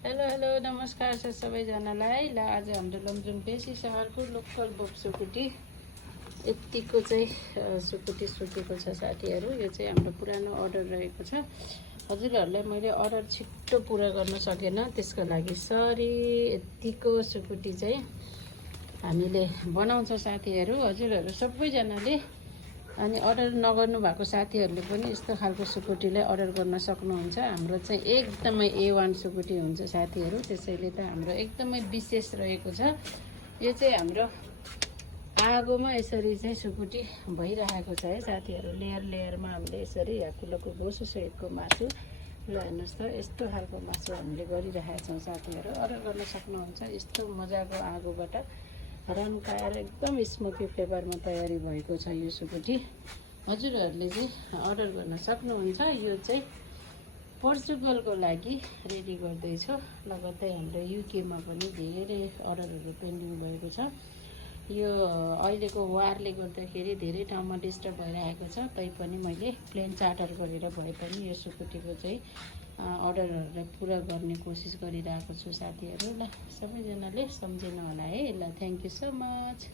Hello hello नमस्कार छ सबैजनालाई। ल आज हाम्रो लमजुङपेसी सहरको लोकल बब सुकुटी यतिको चाहिँ सुकुटी सुकेको छ साथीहरू। यो चाहिँ हाम्रो पुरानो अर्डर रहेको छ। हजुरहरूलाई मैले अर्डर छिट्टो पुरा गर्न सकेन, त्यसको लागि सरी। यतिको सुकुटी चाहिँ हामीले बनाउँछौँ साथीहरू, हजुरहरू सबैजनाले। अनि अर्डर नगर्नु भएको साथीहरूले पनि यस्तो खालको सुकुटीलाई अर्डर गर्न सक्नुहुन्छ। हाम्रो चाहिँ एकदमै A1 सुकुटी हुन्छ साथीहरू, त्यसैले त हाम्रो एकदमै विशेष रहेको छ। यो चाहिँ हाम्रो आगोमा यसरी चाहिँ सुकुटी भइरहेको छ है साथीहरू। लेयर लेयरमा हामीले यसरी ह्याकुलोको बोसोसहितको मासु, ल हेर्नुहोस् त यस्तो खालको मासु हामीले गरिरहेका छौँ साथीहरू। अर्डर गर्न सक्नुहुन्छ। यस्तो मजाको आगोबाट रन्काएर एकदम स्मोकी फ्लेभरमा तयारी भएको छ यो सुकुटी। हजुरहरूले चाहिँ अर्डर गर्न सक्नुहुन्छ। यो चाहिँ पोर्चुगलको लागि रेडी गर्दैछु। लगत्तै हाम्रो युकेमा पनि धेरै अर्डरहरू पेन्डिङ भएको छ। यो अहिलेको वारले गर्दाखेरि धेरै ठाउँमा डिस्टर्ब भइरहेको छ। तैपनि मैले प्लेन चार्टर गरेर भए पनि यो सुकुटीको चाहिँ अर्डरहरूलाई पुरा गर्ने कोसिस गरिरहेको छु साथीहरू। ल सबैजनाले सम्झिनु होला है। ल थ्याङ्क यू सो मच।